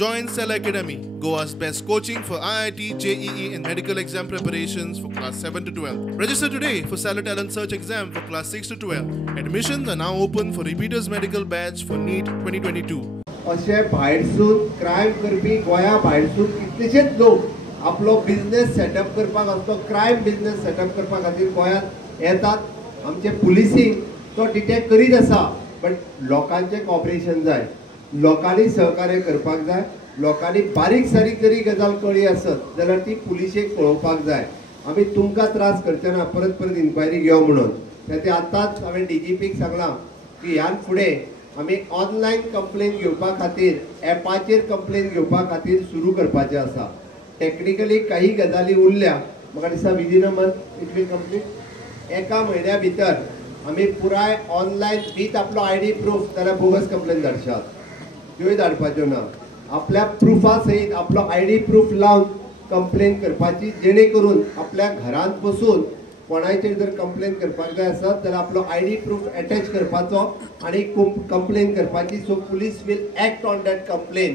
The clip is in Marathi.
Join Cell Academy, Goa's best coaching for IIT, JEE and medical exam preparations for class 7 to 12. Register today for Cell Talent Search exam for class 6 to 12. Admissions are now open for repeaters medical batch for NEET 2022. अशे भायरसून क्राइम करपी गोया भायरसून कितलेशेच लोक आपलो बिझनेस सेटअप करपाक असतो क्राइम बिझनेस सेटअप करपा खातीर गोंयांत येतात. आमचे पुलिसींग तो डिटेक्ट करीत आसा, बट लोकांचे कॉपरेशन जाय, लोकांनी सहकार्य करपाक जाय. लोकांनी बारीक सारीक जरी गजाल कळी आसत जाल्यार ती पुलिशेक पळोवपाक जाय. आमी तुमकां त्रास करचे ना, परत परत इन्क्वायरी घेव म्हणून. ते आतांच हांवें डीजीपीक सांगलां की ह्यान फुडें आमी ऑनलायन कंप्लेन घेवपा खातीर एपाचेर कंप्लेन घेवपा खातीर सुरू करपाचें आसा. टेक्निकली काही गजाली उरल्या, म्हाका दिसता within a month it will complete. एका म्हयन्या भितर आमी पुराय ऑनलायन विथ आपलो आयडी प्रूफ जाल्यार बोगस कंप्लेन धाडशात, ह्योय धाडपाच्यो ना. आपल्या प्रुफा सयत आपलो आयडी प्रूफ लावन कंप्लेन करपाची, जेणे करून आपल्या घरांत बसून कोणाचेर जर कंप्लेन करपाक जाय आसत जाल्यार आपलो आयडी प्रूफ अटॅच करपाचो आणि कंप्लेन करपाची. So police will act on that complain.